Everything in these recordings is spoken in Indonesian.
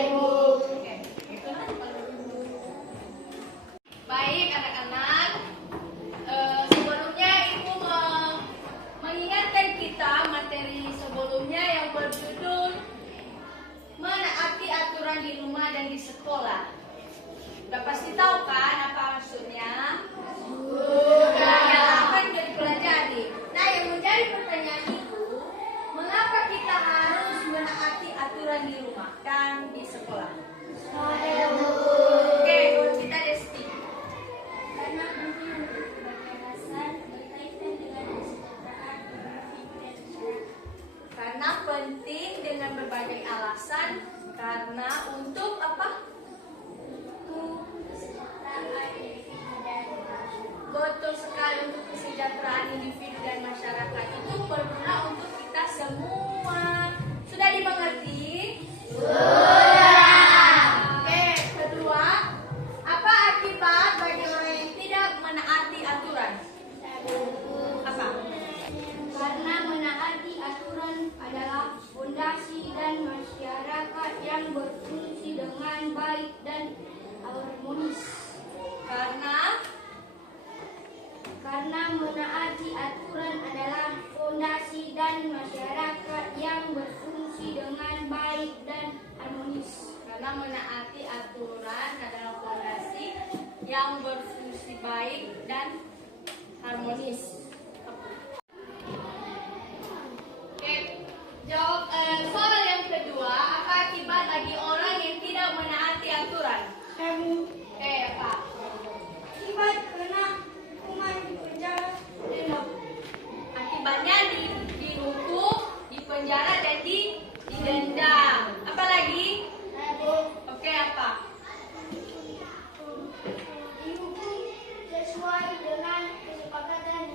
Oke, itu baik anak-anak. Sebelumnya Ibu mengingatkan kita materi sebelumnya yang berjudul menaati aturan di rumah dan di sekolah. Udah pasti tahu kan apa maksudnya? Yang akan dipelajari. Nah, yang menjadi pertanyaan itu, mengapa kita harus menaati aturan di rumah dan di sekolah? Oke, kalau kita Desti. Karena penting untuk berbagai alasan berkaitan dengan kesejahteraan individu dan masyarakat. Karena penting dengan berbagai alasan, karena untuk apa? Untuk kesejahteraan individu dan masyarakat. Betul sekali, untuk kesejahteraan individu dan masyarakat itu berguna untuk kita semua. Sudah dimengerti? Oke, kedua, apa akibat bagi orang yang tidak menaati aturan? Apa? Karena menaati aturan adalah fondasi dan masyarakat yang berfungsi dengan baik dan harmonis. Karena menaati aturan adalah fondasi dan masyarakat yang berfungsi dengan baik dan harmonis. Karena menaati aturan adalah fondasi yang berfungsi baik dan harmonis. Oke, jawab soal yang kedua, apa akibat bagi orang yang tidak menaati aturan? Oke, Pak. Akibat kena hukuman di penjara dan Akibatnya dihukum, dipenjara dan didenda. Apa lagi? Oke, apa? dihukum sesuai dengan kesepakatan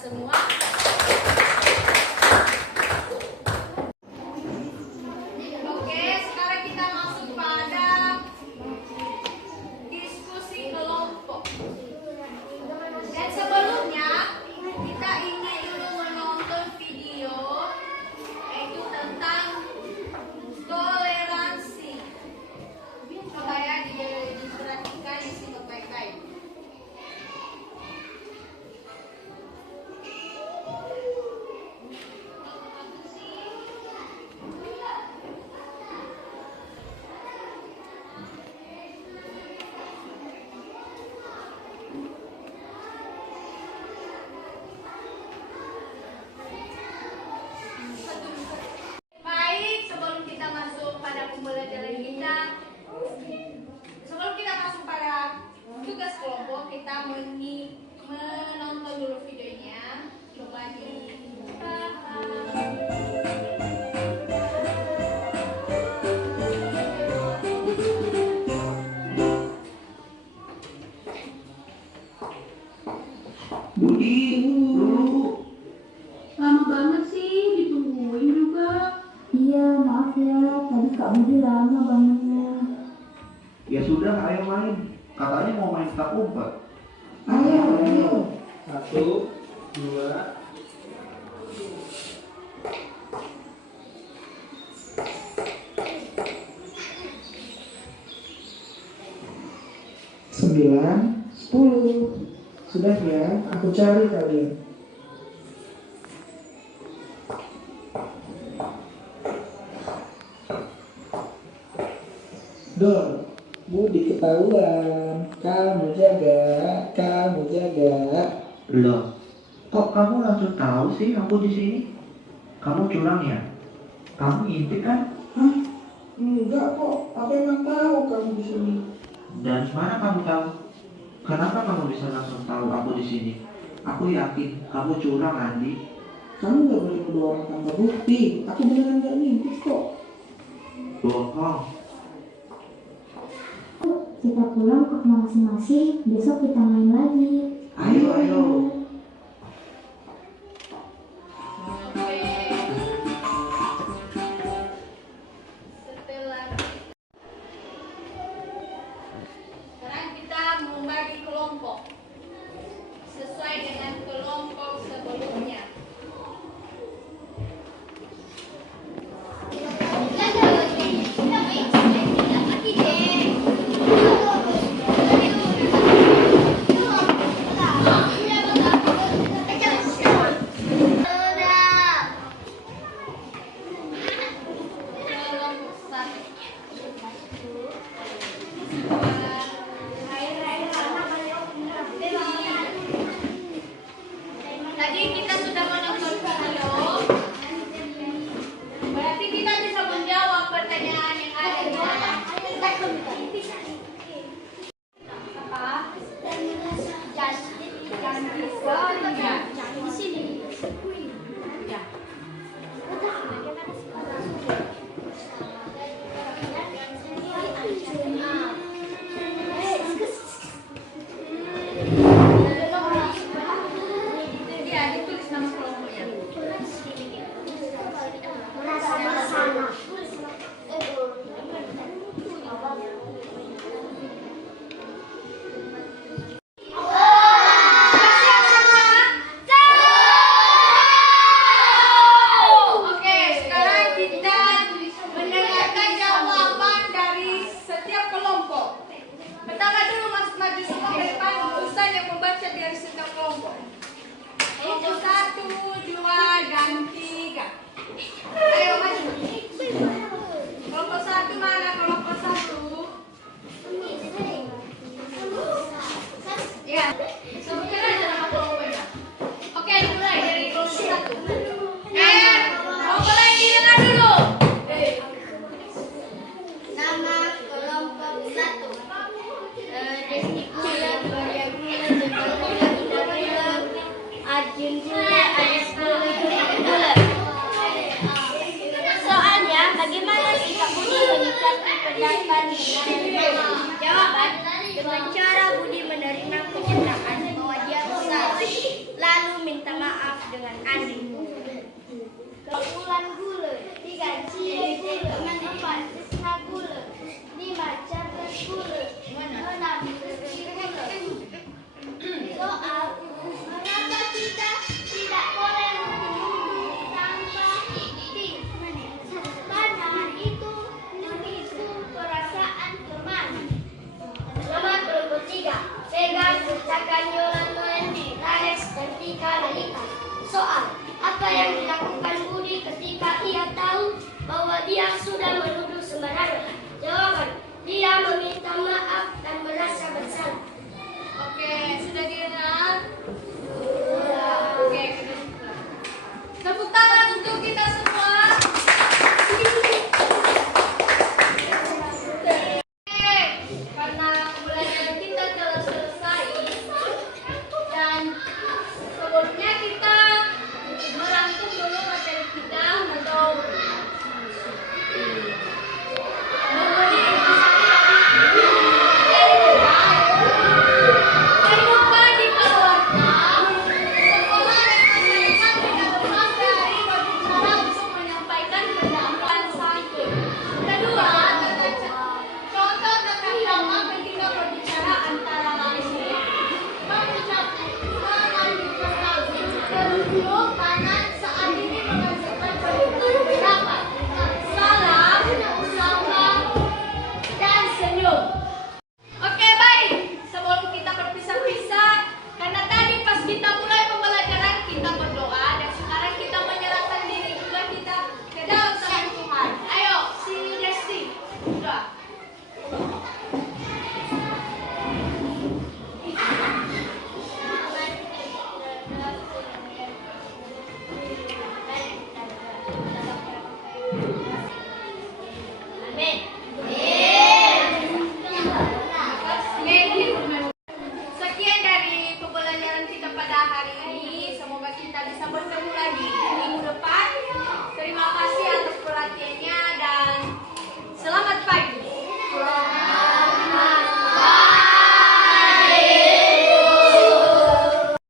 semua. Oke, sekarang kita masuk pada diskusi kelompok. Dan sebelumnya kita ingin dulu menonton video yaitu tentang toleransi. Coba ya diperhatikan, disimak baik-baik. Baik, sebelum kita masuk pada pembelajaran kita, sebelum kita masuk pada tugas kelompok, kita menonton dulu videonya. Coba Budi, dulu. Lama banget sih, ditungguin juga. Iya, maaf ya, tadi Kak Budi lama bangunnya. Ya sudah, ayo main. Katanya mau main petak umpet. Ayo. 1, 2, sembilan, 10. Sudah ya, aku cari kalian. Dor, Budi ketahuan. Kamu jaga. Loh, kok kamu langsung tahu sih aku di sini? Kamu curang ya? Kamu intip kan? Hah? Enggak kok, aku emang tahu kamu di sini. Dan mana kamu tahu? Kenapa kamu bisa langsung tahu aku di sini? Aku yakin kamu curang, Andi. Kamu nggak boleh nuduh orang tanpa bukti. Aku beneran nggak ngintip kok. Bohong. Kita pulang ke masing-masing, besok kita main lagi. Ayo. Sekarang kita membagi kelompok sesuai dengan kelompok sebelumnya. Tadi kita sudah menonton video. Berarti kita bisa menjawab pertanyaan yang ada di sana. Apa? Janji saja. Di sini. Ya. Ya, ditulis nama kelompoknya. Oke, sekarang kita mendengarkan jawaban dari setiap kelompok. Pertama dulu maju semua ke depan, Ustaz yang membaca dari setiap kelompok. Kelompok 1, 2, dan 3. Ayo maju. Kelompok 1 mana? Kelompok 1. Ya, sebutkan aja nama kelompoknya. Oke, dimulai dari kelompok 1. Kelompok lain didengar dulu. Nama kelompok 1. Desti Kuya, Maria Gula, Jepang Gula, Ida Gula, Arjun Gula, Aris Gula, Gula. Soalnya, bagaimana sikap Budi menyikapi pendapat dengan jawaban dengan cara Budi menerima kenyataan bahwa dia salah, lalu minta maaf. ulan gula, 3 cie gula, 4 sesna gula, 5 cerdas gula, 6 bersih gula. Soal, mengapa kita tidak boleh menuduh tanpa bukti? Karena itu menipu perasaan teman. Nomor 23. Pegang sertakan Yolanda Lares ketika Lalita. Soal, apa yang dilakukan Budi ketika ia tahu bahwa dia sudah menuduh sembarangan? Jawaban, dia meminta maaf dan merasa bersalah. Oke, sudah didengar? Oke. Tepuk tangan untuk kita semua. Oke, karena pembelajaran kita telah selesai dan sebelumnya kita merangkum dulu materi kita atau kanan saat ini mengajukan perbedaan pendapat. Salam, sabar, dan senyum. Oke, baik. Sebelum kita berpisah-pisah, karena tadi pas kita mulai pembelajaran kita berdoa dan sekarang kita menyerahkan diri juga kita ke dalam tangan Tuhan. Ayo, si Desti, doa. Amin.